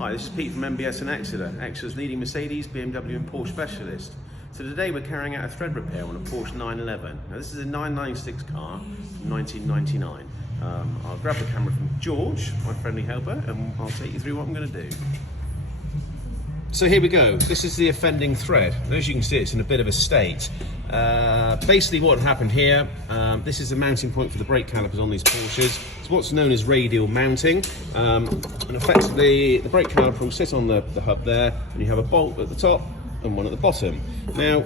Hi, this is Pete from MBS and Exeter, Exeter's leading Mercedes, BMW and Porsche specialist. So today we're carrying out a thread repair on a Porsche 911. Now this is a 996 car from 1999. I'll grab the camera from George, my friendly helper, and I'll take you through what I'm going to do. So here we go. This is the offending thread. And as you can see, it's in a bit of a state. Basically what happened here, this is the mounting point for the brake calipers on these Porsches. It's what's known as radial mounting. And effectively, the brake caliper will sit on the hub there, and you have a bolt at the top and one at the bottom. Now,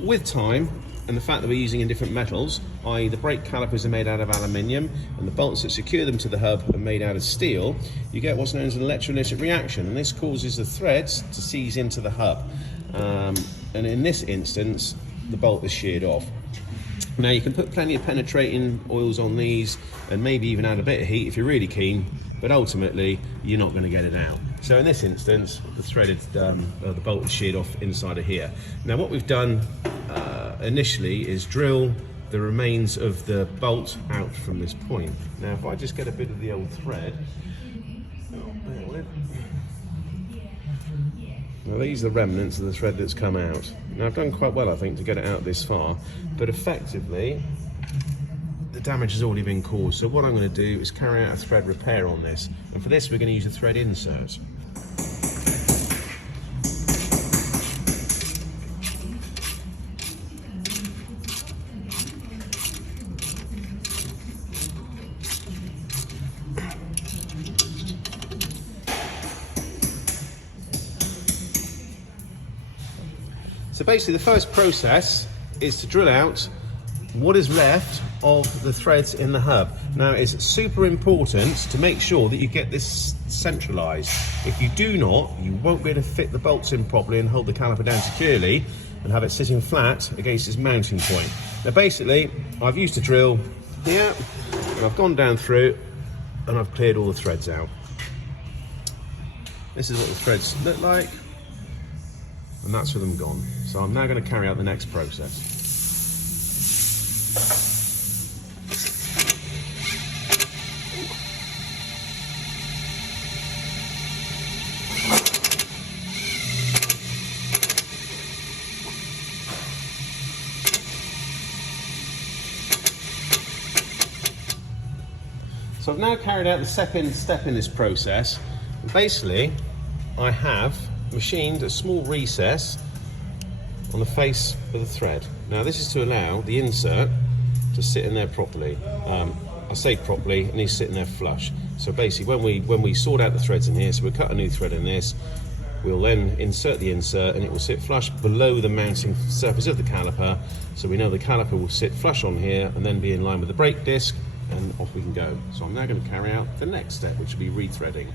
with time, and the fact that we're using in different metals, i.e. the brake calipers are made out of aluminium and the bolts that secure them to the hub are made out of steel, you get what's known as an electrolytic reaction, and this causes the threads to seize into the hub. And in this instance, the bolt is sheared off. Now you can put plenty of penetrating oils on these and maybe even add a bit of heat if you're really keen, but ultimately you're not going to get it out. So in this instance, the bolt is sheared off inside of here. Now what we've done initially is drill the remains of the bolt out from this point. Now if I just get a bit of the old thread, now these are the remnants of the thread that's come out. Now I've done quite well, I think, to get it out this far, but effectively the damage has already been caused. So what I'm going to do is carry out a thread repair on this, and for this we're going to use a thread insert. So basically the first process is to drill out what is left of the threads in the hub. Now it's super important to make sure that you get this centralized. If you do not, you won't be able to fit the bolts in properly and hold the caliper down securely and have it sitting flat against its mounting point. Now basically, I've used a drill here and I've gone down through and I've cleared all the threads out. This is what the threads look like, and that's for them gone. So I'm now going to carry out the next process. So I've now carried out the second step in this process. Basically, I have machined a small recess on the face of the thread. Now this is to allow the insert to sit in there properly. I say properly, it needs to sit in there flush. So basically when we sort out the threads in here, so we'll cut a new thread in this, we'll then insert the insert and it will sit flush below the mounting surface of the caliper, so we know the caliper will sit flush on here and then be in line with the brake disc, and off we can go. So I'm now going to carry out the next step, which will be rethreading.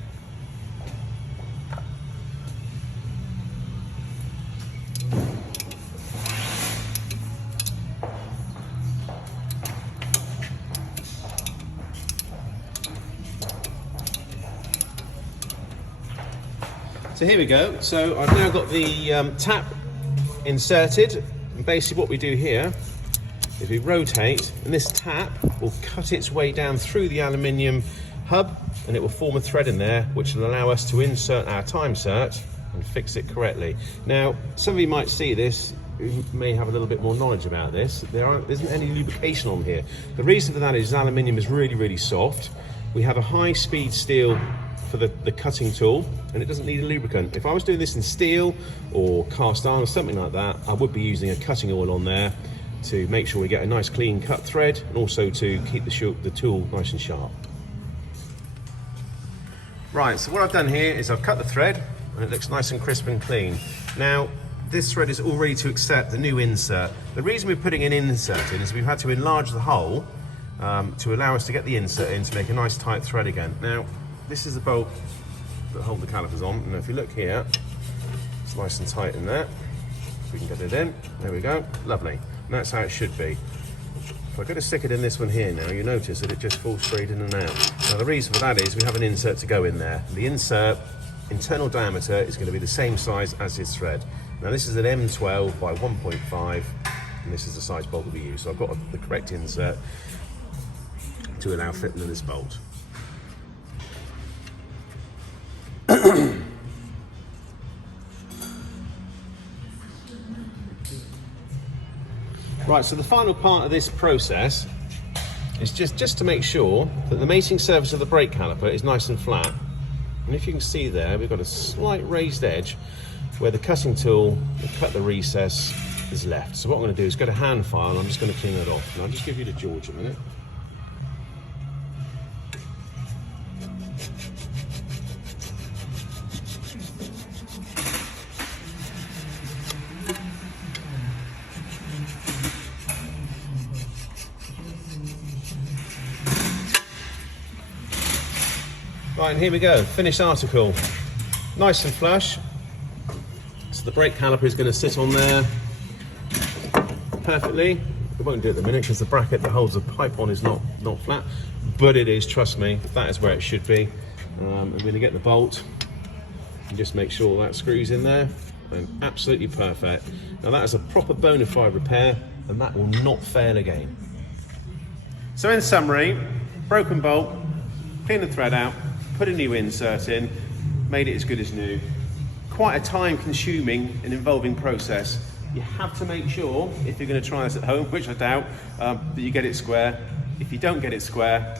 So here we go. So I've now got the tap inserted, and basically what we do here is we rotate, and this tap will cut its way down through the aluminium hub, and it will form a thread in there which will allow us to insert our time sert and fix it correctly. Now some of you might see this who may have a little bit more knowledge about this. There isn't any lubrication on here. The reason for that is aluminium is really soft. We have a high speed steel for the cutting tool, and it doesn't need a lubricant. If I was doing this in steel or cast iron or something like that, I would be using a cutting oil on there to make sure we get a nice clean cut thread, and also to keep the tool nice and sharp. Right, so what I've done here is I've cut the thread and it looks nice and crisp and clean. Now this thread is all ready to accept the new insert. The reason we're putting an insert in is we've had to enlarge the hole to allow us to get the insert in to make a nice tight thread again. Now this is the bolt that hold the calipers on, and if you look here, it's nice and tight in there. If we can get it in, there we go, lovely. And that's how it should be. If I go to stick it in this one here now, you notice that it just falls straight in and out. Now the reason for that is we have an insert to go in there. The insert internal diameter is going to be the same size as this thread. Now this is an M12 by 1.5, and this is the size bolt that we use. So I've got the correct insert to allow fitting of this bolt. Right, so the final part of this process is just to make sure that the mating surface of the brake caliper is nice and flat. And if you can see there, we've got a slight raised edge where the cutting tool will cut the recess is left. So what I'm going to do is go to hand file and I'm just going to clean it off. And I'll just give you the George a minute. Right, and here we go, finished article. Nice and flush. So the brake caliper is going to sit on there perfectly. It won't do at the minute because the bracket that holds the pipe on is not flat, but it is, trust me, that is where it should be. I'm going to get the bolt and just make sure that screws in there, and absolutely perfect. Now that is a proper bona fide repair and that will not fail again. So in summary, broken bolt, clean the thread out, put a new insert in, made it as good as new. Quite a time consuming and involving process. You have to make sure, if you're going to try this at home, which I doubt, that you get it square. If you don't get it square,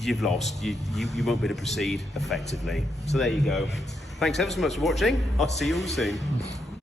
you've lost. You won't be able to proceed effectively. So there you go. Thanks ever so much for watching. I'll see you all soon.